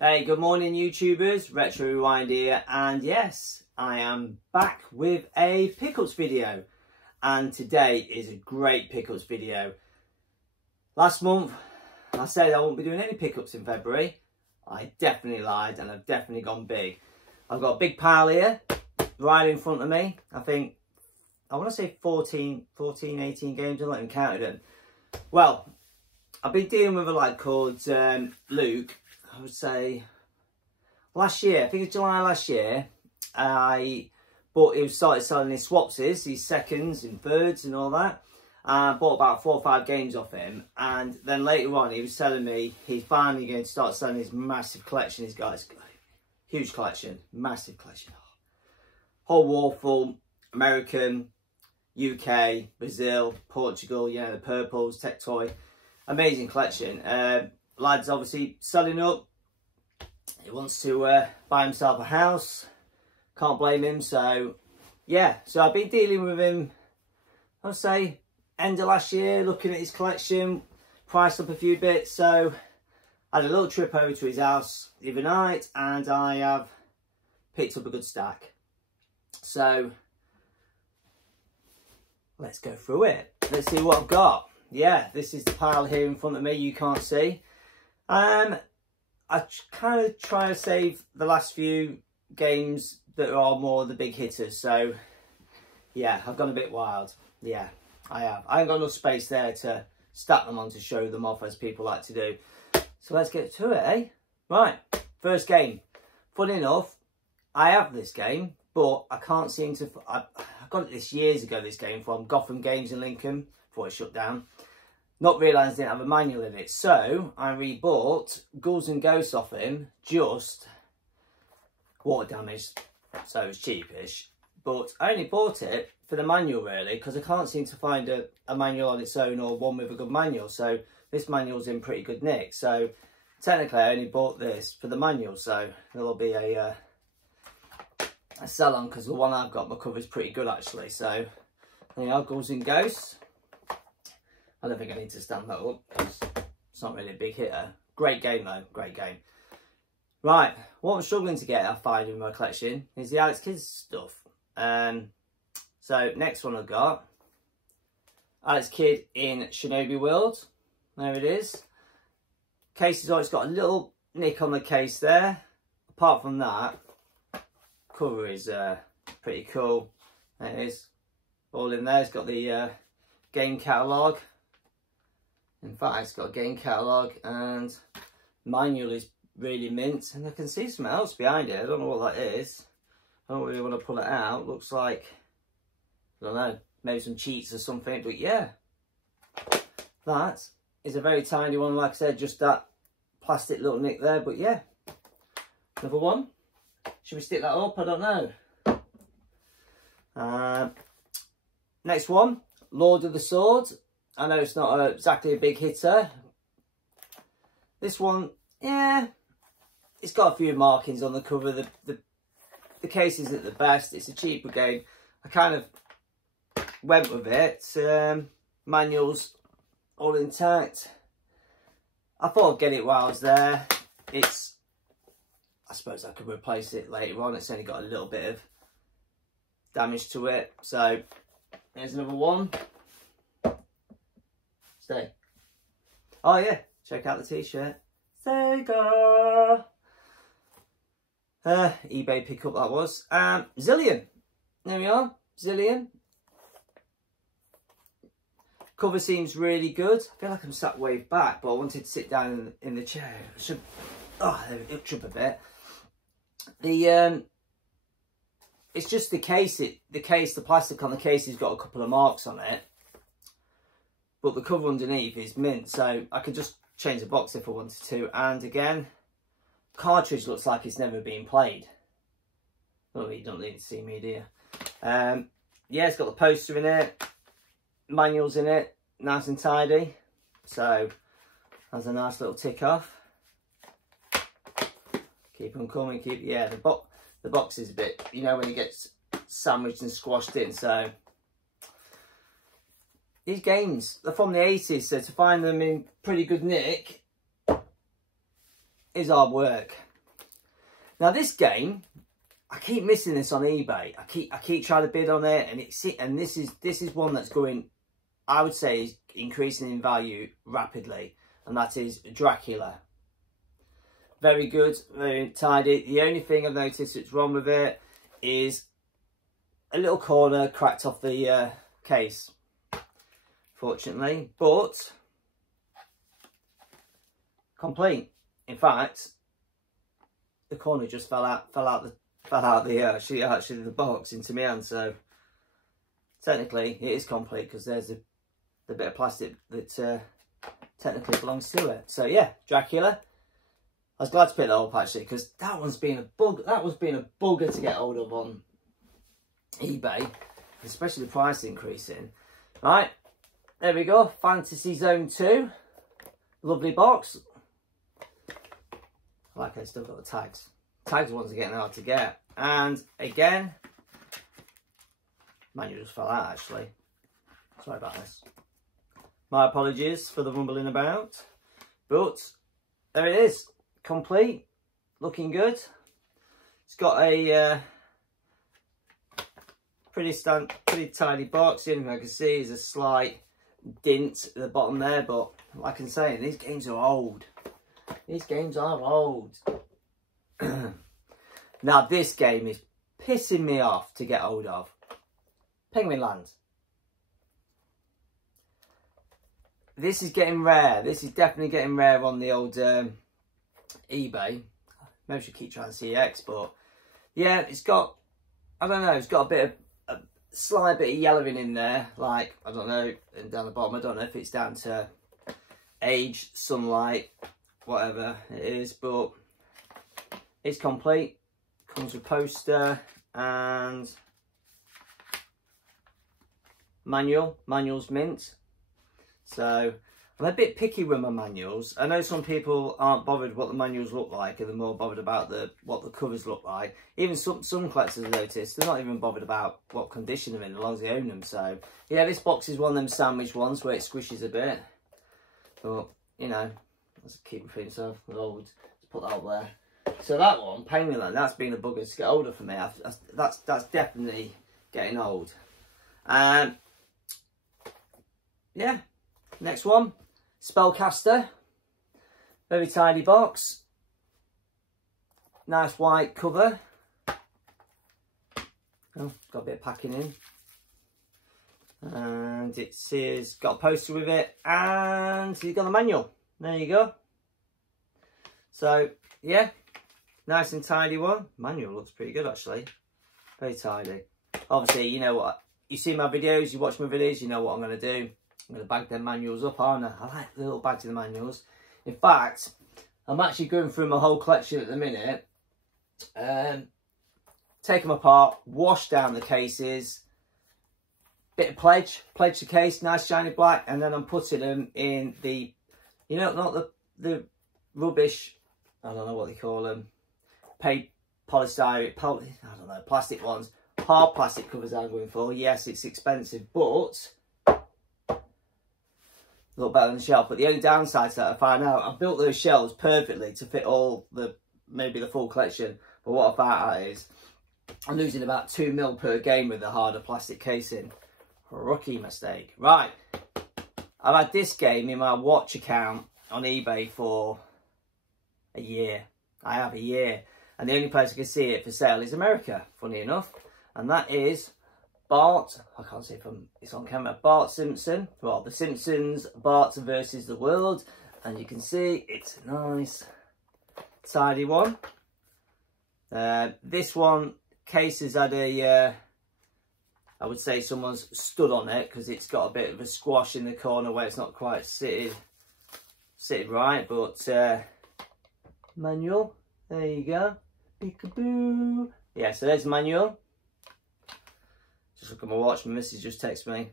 Hey, good morning YouTubers, RetroRewind here, and yes, I am back with a pickups video, and today is a great pickups video. Last month I said I won't be doing any pickups in February. I definitely lied, and I've definitely gone big. I've got a big pile here right in front of me. I think I want to say 18 games. I've not even counted them. Well, I've been dealing with a lad called Luke. I would say last year, I think it's July last year, he started selling his swapsies, his seconds and thirds and all that. I bought about 4 or 5 games off him, and then later on he was telling me he's finally going to start selling his massive collection. He's got his huge collection, massive collection, whole wall full, American, UK, Brazil, Portugal, you know, the purples, tech toy, amazing collection. Lad's obviously selling up. He wants to buy himself a house. Can't blame him. So yeah, so I've been dealing with him, I'll say end of last year, looking at his collection, priced up a few bits. So I had a little trip over to his house the other night, and I have picked up a good stack. So let's go through it. Let's see what I've got. Yeah, this is the pile here in front of me. You can't see. I kind of try to save the last few games that are more the big hitters. So yeah, I've gone a bit wild. Yeah, I have. I ain't got enough space there to stack them on to show them off as people like to do. So let's get to it, eh? Right, first game. Funny enough, I have this game, but I can't seem to... I got it this years ago, this game, from Gotham Games in Lincoln before it shut down. Not realising it didn't have a manual in it. So I rebought Ghouls and Ghosts off him, just water damaged, so it was cheapish. But I only bought it for the manual really, because I can't seem to find a manual on its own, or one with a good manual. So this manual's in pretty good nick. So technically I only bought this for the manual, so there'll be a sell on, because the one I've got, my cover's pretty good actually. So there you are, Ghouls and Ghosts. I don't think I need to stand that up because it's not really a big hitter. Great game though, great game. Right, what I'm struggling to get, I find in my collection, is the Alex Kidd stuff. So next one I've got, Alex Kidd in Shinobi World. There it is. Case has always got a little nick on the case there. Apart from that, cover is pretty cool. There it is, all in there. It's got the game catalogue. In fact, it's got a game catalogue, and manual is really mint, and I can see something else behind it. I don't know what that is. I don't really want to pull it out. Looks like, I don't know, maybe some cheats or something, but yeah. That is a very tiny one, like I said, just that plastic little nick there, but yeah. Another one. Should we stick that up? I don't know. Next one, Lord of the Sword. I know it's not exactly a big hitter. This one, yeah, it's got a few markings on the cover. The case isn't the best. It's a cheaper game. I kind of went with it. Manuals all intact. I thought I'd get it while I was there. I suppose I could replace it later on. It's only got a little bit of damage to it. So here's another one. Stay. Oh yeah, check out the t-shirt. Sega. eBay pickup that was. Zillion. There we are. Zillion. Cover seems really good. I feel like I'm sat way back, but I wanted to sit down in the chair. I should. Oh, there it hooked up a bit. It's just the case. The plastic on the case has got a couple of marks on it. But the cover underneath is mint, so I could just change the box if I wanted to. And again, cartridge looks like it's never been played. Oh, you don't need to see me, do you? Yeah, it's got the poster in it, manuals in it, nice and tidy. So that's a nice little tick off. Keep them coming, yeah, the box is a bit, you know, when it gets sandwiched and squashed in. So these games, they're from the 80s, so to find them in pretty good nick is hard work. Now this game, I keep missing this on eBay. I keep trying to bid on it, and this is one that's going, I would say, is increasing in value rapidly, and that is Dracula. Very good, very tidy. The only thing I've noticed that's wrong with it is a little corner cracked off the case, fortunately, but complete. In fact, the corner just fell out the box into my hand. So technically, it is complete because there's the bit of plastic that technically belongs to it. So yeah, Dracula. I was glad to pick that up actually, because that one's been a bug. That was being a bugger to get hold of on eBay, especially the price increasing. Right, there we go. Fantasy Zone 2, lovely box. Like I still got the tags. Tags ones are getting hard to get, and again, manual just fell out actually. Sorry about this. My apologies for the rumbling about, but there it is. Complete, looking good. It's got a pretty tidy box. The only thing I can see is a slight dint at the bottom there, but like I'm saying, these games are old. These games are old. Now this game is pissing me off to get hold of. Penguin Land. This is getting rare. This is definitely getting rare on the old eBay. Maybe I should keep trying CX, but yeah, it's got, I don't know, it's got a bit of a slight bit of yellowing in there, like, I don't know, and down the bottom, I don't know if it's down to age, sunlight, whatever it is, but it's complete. Comes with poster and manual's mint. So I'm a bit picky with my manuals. I know some people aren't bothered what the manuals look like, and they're more bothered about what the covers look like. Even some collectors have noticed they're not even bothered about what condition they're in, as long as they own them. So yeah, this box is one of them sandwich ones where it squishes a bit. But you know, let's keep repeating myself. Let's put that up there. So that one, Penguin Land, that's been a bugger to get older for me. That's definitely getting old. Yeah, next one. Spellcaster, very tidy box, nice white cover. Oh, got a bit of packing in, and it says got a poster with it, and you've got the manual. There you go. So yeah, nice and tidy one. Manual looks pretty good actually, very tidy. Obviously, you know what, you see my videos, you watch my videos, you know what I'm going to do. I'm going to bag them manuals up, aren't I? I like the little bags of the manuals. In fact, I'm actually going through my whole collection at the minute. Take them apart, wash down the cases, bit of pledge the case, nice shiny black, and then I'm putting them in the, you know, not the rubbish, I don't know what they call them, polystyrene, I don't know, plastic ones. Hard plastic covers I'm going for. Yes, it's expensive, but look better than the shelf. But the only downside to that, I find out, I've built those shelves perfectly to fit all maybe the full collection. But what I found out is I'm losing about 2 mil per game with the harder plastic casing. Rookie mistake. Right, I've had this game in my watch account on eBay for a year. I have a year, and the only place I can see it for sale is America, funny enough, and that is Bart, I can't see if it's on camera, Bart Simpson. Well, The Simpsons, Bart versus the World. And you can see it's a nice, tidy one. This one, case has had a, I would say someone's stood on it because it's got a bit of a squash in the corner where it's not quite sitting right. But manual, there you go. Peekaboo. Yeah, so there's the manual. Just look at my watch, my missus just texted me.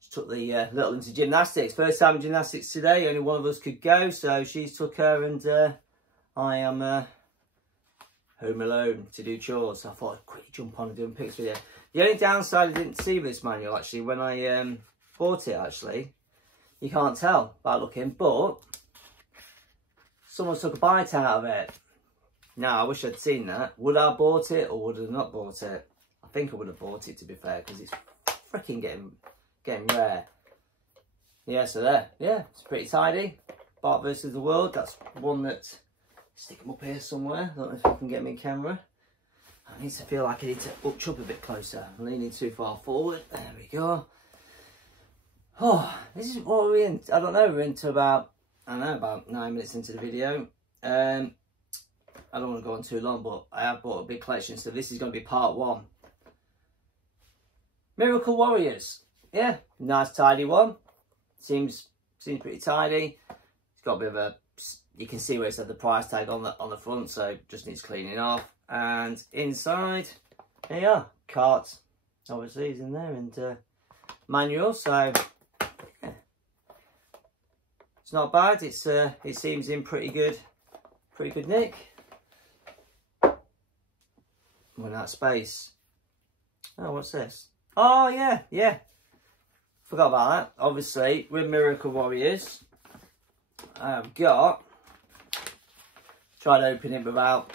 She took the little into gymnastics. First time in gymnastics today, only one of us could go, so she's took her, and I am home alone to do chores. So I thought I'd quickly jump on and do a picture video. The only downside I didn't see with this manual, actually, when I bought it, actually, you can't tell by looking, but someone took a bite out of it. Now, I wish I'd seen that. Would I have bought it or would I not bought it? I think I would have bought it, to be fair, because it's freaking getting rare. Yeah, so there. Yeah, it's pretty tidy. Bart versus the World. That's one that... Stick them up here somewhere. I don't know if I can get me camera. I need to feel like I need to up a bit closer. I'm leaning too far forward. There we go. Oh, this is what we're in. I don't know. We're into about, I don't know, about 9 minutes into the video. I don't want to go on too long, but I have bought a big collection, so this is going to be part 1. Miracle Warriors. Yeah, nice tidy one. Seems pretty tidy. It's got a bit of a, you can see where it's had the price tag on the front, so just needs cleaning off. And inside, there you are, carts. Obviously is in there, and manual. So yeah. It's not bad. It's it seems in pretty good nick. Run out of space. Oh, what's this? Oh yeah. Forgot about that. Obviously, with Miracle Warriors, I've got, tried to open it without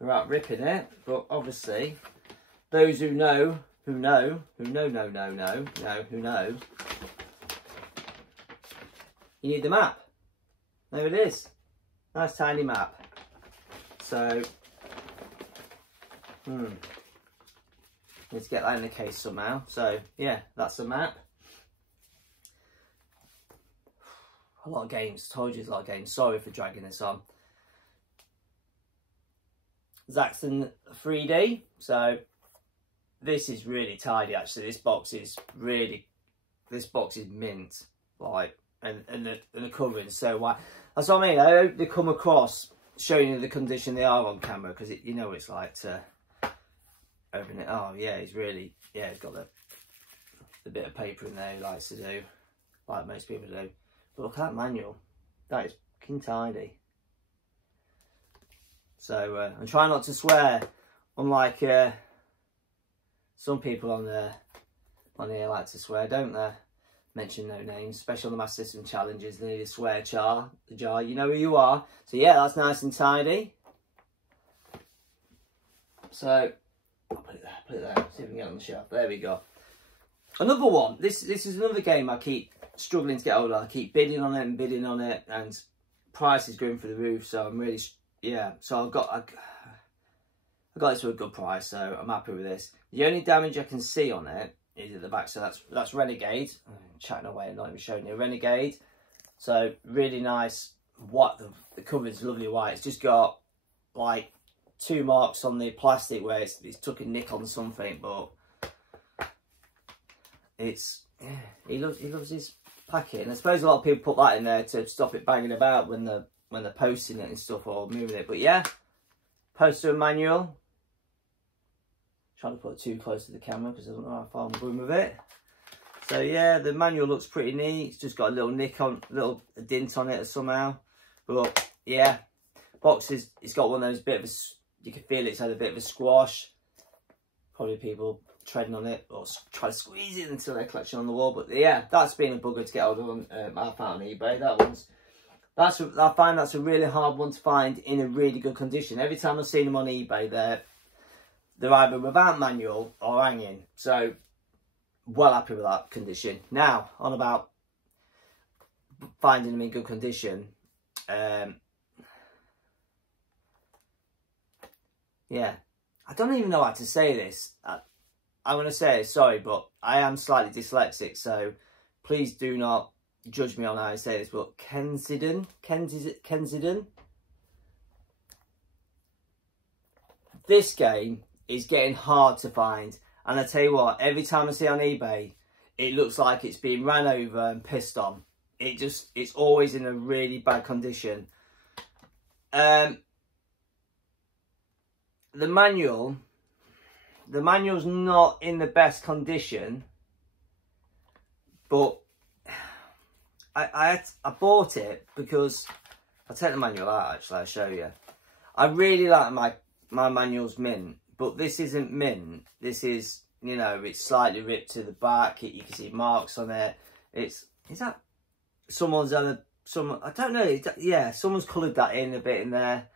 ripping it, but obviously, those who know, you need the map. There it is. Nice tiny map. So, need to get that in the case somehow. So yeah, that's the map. A lot of games. Told you it's a lot of games. Sorry for dragging this on. Zaxxon 3D. So this is really tidy. Actually, this box is mint. Like, and the covering so white. That's what I mean. I hope they come across showing you the condition they are on camera, because you know what it's like to open it. Oh yeah, he's really, yeah, he's got the bit of paper in there he likes to do, like most people do. But look at that manual. That is fucking tidy. So and try not to swear, unlike some people on here like to swear, don't they? Mention no names, especially on the Master System challenges. They need a swear jar. You know who you are. So yeah, that's nice and tidy. So I'll put it there, see if we can get it on the shelf. There we go. Another one. This is another game I keep struggling to get hold of. I keep bidding on it, and price is going through the roof. So I'm really, yeah. So I got this for a good price, so I'm happy with this. The only damage I can see on it is at the back. So that's Renegade. I'm chatting away and not even showing you Renegade. So really nice. What the cover is lovely white. It's just got like 2 marks on the plastic where it's took a nick on something, but it's, yeah, he loves his packet. And I suppose a lot of people put that in there to stop it banging about when they're posting it and stuff or moving it. But yeah, poster and manual. Trying to put it too close to the camera because I don't know how far I'm going with it. So yeah, the manual looks pretty neat. It's just got a little nick on, little dint on it somehow. But yeah, boxes. It's got one of those bit of a, you can feel it's had a bit of a squash. Probably people treading on it or try to squeeze it until they're clutching on the wall. But yeah, that's been a bugger to get hold of. I found on eBay. I find that's a really hard one to find in a really good condition. Every time I've seen them on eBay, they're either without manual or hanging. So well happy with that condition. Now on about finding them in good condition. Yeah, I don't even know how to say this. I'm going to say it, sorry, but I am slightly dyslexic, so please do not judge me on how I say this, but Kensington? This game is getting hard to find, and I tell you what, every time I see it on eBay, it looks like it's being ran over and pissed on. It's always in a really bad condition. The manual's not in the best condition, but I bought it because, I'll take the manual out actually, I'll show you. I really like my manual's mint, but this isn't mint. This is, you know, it's slightly ripped to the back. You can see marks on it. Is that someone's had I don't know. Yeah, someone's coloured that in a bit in there.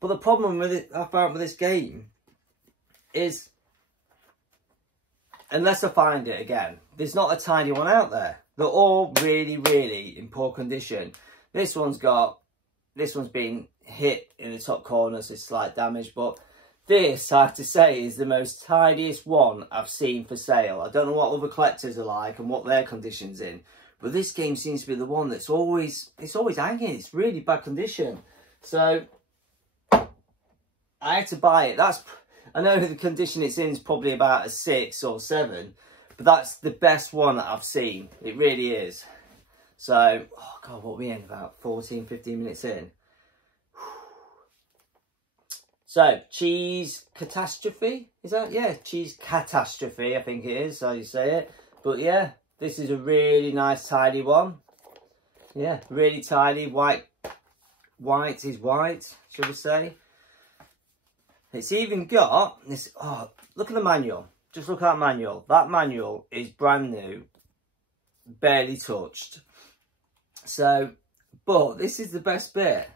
But the problem with it, I found with this game, is unless I find it again, there's not a tidy one out there. They're all really, really in poor condition. This one's been hit in the top corner, so it's slight damage. But this, I have to say, is the most tidiest one I've seen for sale. I don't know what other collectors are like and what their condition's in. But this game seems to be the one that's always hanging. It's really bad condition. So I had to buy it. I know the condition it's in is probably about a 6 or 7, but that's the best one that I've seen. It really is. So, oh God, what are we in? About 14, 15 minutes in. So, Cheese Catastrophe, is that? Yeah, Cheese Catastrophe, I think it is, how you say it. But yeah, this is a really nice, tidy one. Yeah, really tidy. White is white, should I say. It's even got this, oh, look at the manual. Just look at that manual. That manual is brand new, barely touched. So, but this is the best bit.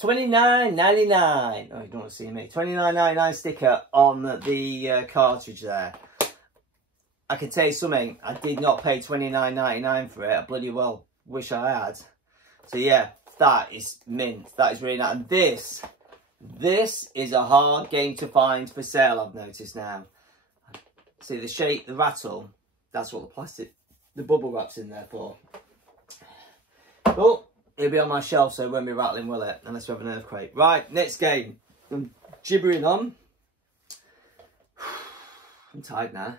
$29.99. Oh, you don't want to see me. $29.99 sticker on the cartridge there. I can tell you something. I did not pay $29.99 for it. I bloody well wish I had. So yeah, that is mint. That is really nice. And this is a hard game to find for sale, I've noticed now. See the shape, the rattle, that's what the bubble wrap's in there for. But it'll be on my shelf, so it won't be rattling, will it? Unless we have an earthquake. Right, next game. I'm gibbering on. I'm tired now.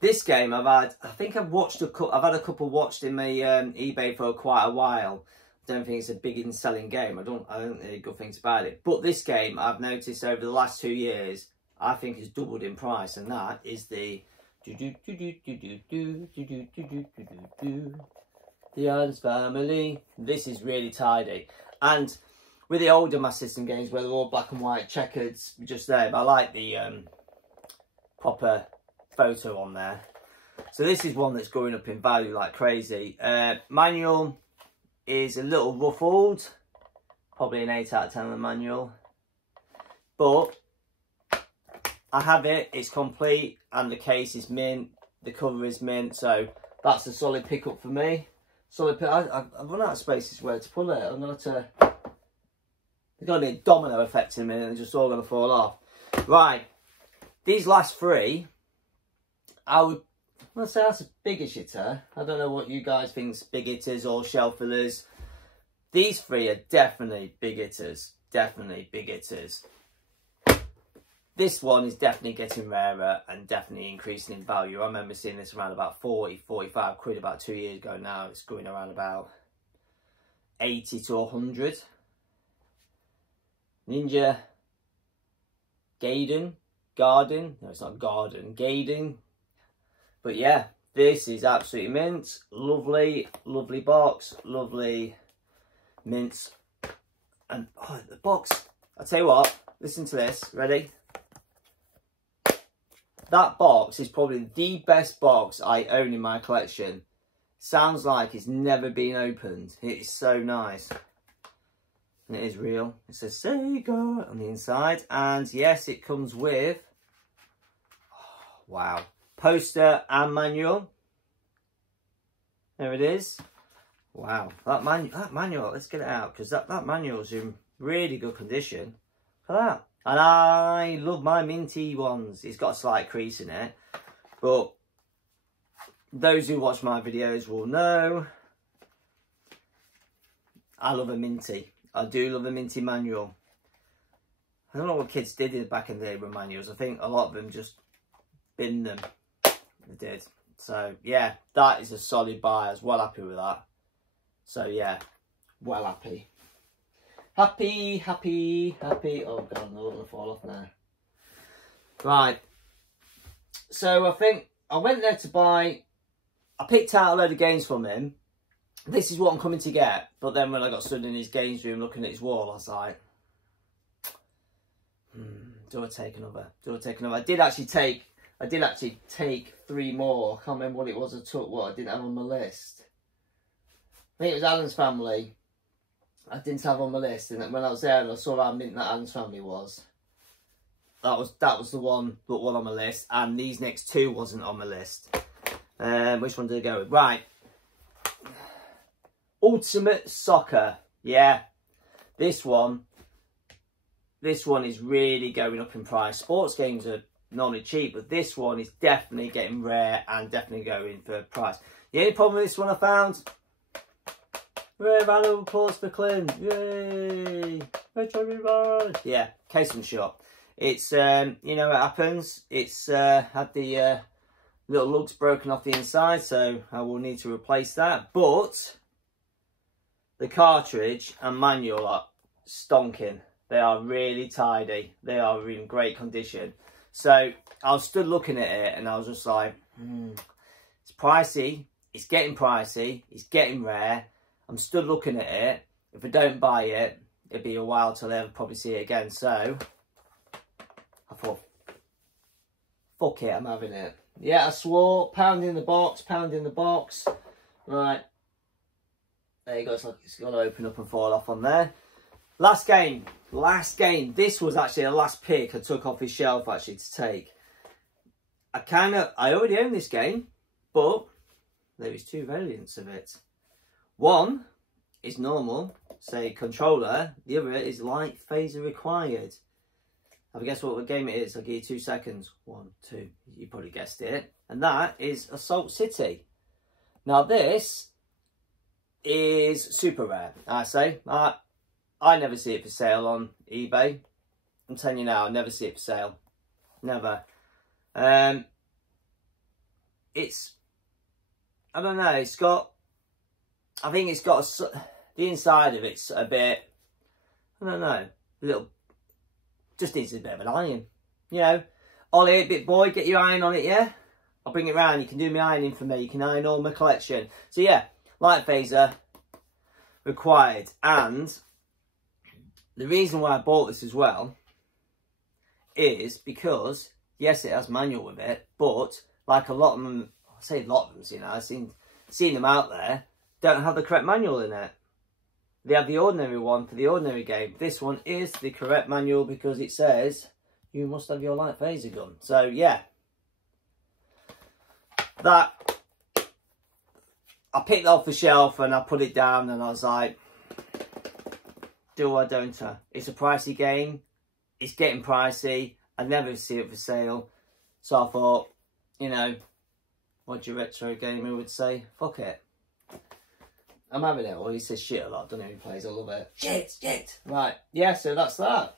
This game I think I've had a couple watched in my eBay for quite a while. Don't think it's a big selling game. I don't hear good things about it. But this game I've noticed over the last 2 years, I think has doubled in price, and that is the Addams Family. This is really tidy. And with the older Master System games where they're all black and white checkered, just there, but I like the proper photo on there. So this is one that's going up in value like crazy. Manual is a little ruffled, probably an 8 out of 10 on the manual, but I have it, it's complete, and the case is mint, the cover is mint, so that's a solid pickup for me. Solid pick. I've run out of spaces where to put it. I'm going to, there's going to be a domino effect in a minute and it's just all going to fall off. Right, these last 3, I would say that's a big hitter. I don't know what you guys think's big hitters or shelf fillers. These 3 are definitely big hitters. Definitely big hitters. This one is definitely getting rarer and definitely increasing in value. I remember seeing this around about 40, 45 quid about 2 years ago. Now it's going around about 80 to 100. Ninja Gaiden. No, it's not Garden. Gaiden. But yeah, this is absolutely mint. Lovely, lovely box. Lovely mint. And oh, the box. I'll tell you what. Listen to this. Ready? That box is probably the best box I own in my collection. Sounds like it's never been opened. It is so nice. And it is real. It says Sega on the inside. And yes, it comes with... Oh, wow. Poster and manual. There it is. Wow. That manual, let's get it out. Because that manual's in really good condition. Look at that. And I love my minty ones. It's got a slight crease in it. But those who watch my videos will know I love a minty. I do love a minty manual. I don't know what kids did back in the day with manuals. I think a lot of them just binned them. They did. So, yeah, that is a solid buy. I was well happy with that. So, yeah, well happy. Happy, happy, happy. Oh, God, I'm going to fall off now. Right. So, I think I went there to buy... I picked out a load of games from him. This is what I'm coming to get. But then when I got stood in his games room looking at his wall, I was like, Do I take another? Do I take another? I did actually take 3 more. I can't remember what it was I took. What I didn't have on my list. I think it was Alan's Family. I didn't have on my list, and when I was there and I saw how mint that Alan's Family was, that was the one on my list, and these next 2 wasn't on my list. Which one did I go with? Right. Ultimate Soccer. Yeah. This one is really going up in price. Sports games are normally cheap, but this one is definitely getting rare and definitely going for price. The only problem with this one I found, rare round of applause for Clint. Yay! RetroRewind. Yeah, casement shot. It's, you know what happens. It's had the little lugs broken off the inside, so I will need to replace that. But the cartridge and manual are stonking. They are really tidy. They are in great condition. So I was stood looking at it and I was just like, it's pricey. It's getting pricey. It's getting rare. I'm stood looking at it. If I don't buy it, it'd be a while till I ever probably see it again. So I thought, fuck it, I'm having it. Yeah, I swore, pound in the box. Right. There you go, it's like it's going to open up and fall off on there. Last game. This was actually the last pick I took off his shelf actually to take. I already own this game, but there is 2 variants of it. One is normal, say controller. The other is light phaser required. Have a guess what game it is? I'll give you 2 seconds. 1, 2. You probably guessed it. And that is Assault City. Now this is super rare. I say. I never see it for sale on eBay. I'm telling you now, I never see it for sale. Never. It's, I don't know, it's got, I think it's got, the inside of it's a bit, I don't know, a little, just needs a bit of an iron. You know, Ollie, bit boy, get your iron on it, yeah? I'll bring it round, you can do my ironing for me, you can iron all my collection. So yeah, light phaser required. And the reason why I bought this as well is because, yes, it has manual with it, but like a lot of them, I say a lot of them, you know, I've seen them out there, don't have the correct manual in it. They have the ordinary one for the ordinary game. This one is the correct manual because it says you must have your light phaser gun. So yeah, that, I picked it off the shelf and I put it down and I was like, do I, don't I? It's a pricey game. It's getting pricey. I never see it for sale. So I thought, you know, what your retro gamer would say, fuck it. I'm having it. Well, he says shit a lot. I don't know who plays. I love it. Shit. Right. Yeah, so that's that.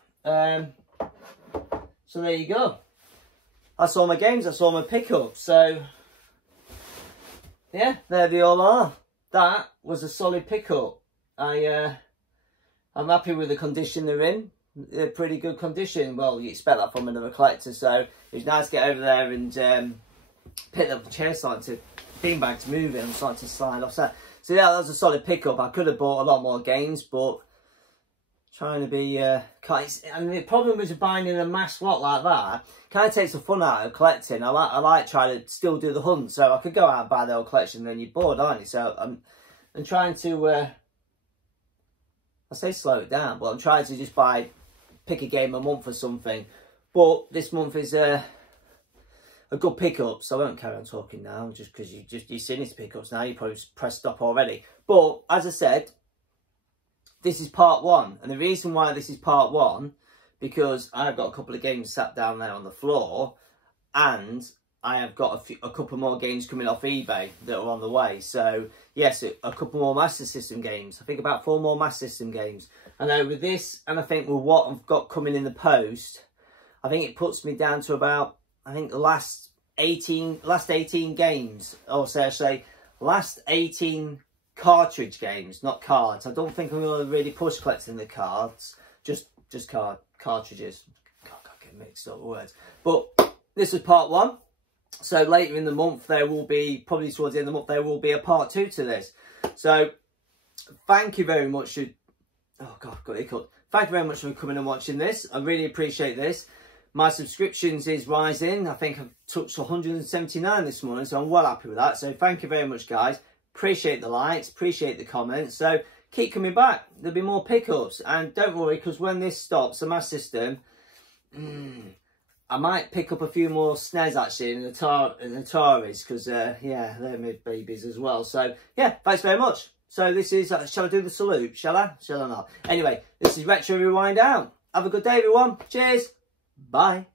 So there you go. That's all my games. That's all my pickups. So, yeah, there they all are. That was a solid pickup. I'm happy with the condition they're in. They're pretty good condition. Well, you expect that from another collector. So it was nice to get over there and pick up the chair, starting to beanbag to move it and starting to slide off. So yeah, that was a solid pickup. I could have bought a lot more games, but trying to be and the problem with buying in a mass lot like that kind of takes the fun out of collecting. I like trying to still do the hunt, so I could go out and buy the whole collection, and then you're bored, aren't you? So I'm trying to I say slow it down, but I'm trying to just pick a game a month or something. But this month is a good pickup, so I won't carry on talking now, just because you've seen his pickups now. You probably pressed stop already. But as I said, this is part 1, and the reason why this is part 1, because I've got a couple of games sat down there on the floor, and I have got a couple more games coming off eBay that are on the way. So yes, a couple more Master System games. I think about 4 more Master System games. I know with this, and I think with what I've got coming in the post, I think it puts me down to about, I think the last 18 games, or say last 18 cartridge games, not cards. I don't think I'm going to really push collecting the cards, just cartridges. God, I get mixed up with words. But this was part 1. So later in the month, there will be, probably towards the end of the month, there will be a part 2 to this. So thank you very much. Oh God, got hiccup. thank you very much for coming and watching this. I really appreciate this. My subscriptions is rising. I think I've touched 179 this morning, so I'm well happy with that. So thank you very much, guys. Appreciate the likes, appreciate the comments. So keep coming back. There'll be more pickups. And don't worry, because when this stops, the Master System, I might pick up a few more SNES actually in Ataris, because yeah, they're my babies as well. So yeah, thanks very much. So this is, shall I do the salute? Shall I? Shall I not? Anyway, this is Retro Rewind out. Have a good day, everyone. Cheers. Bye.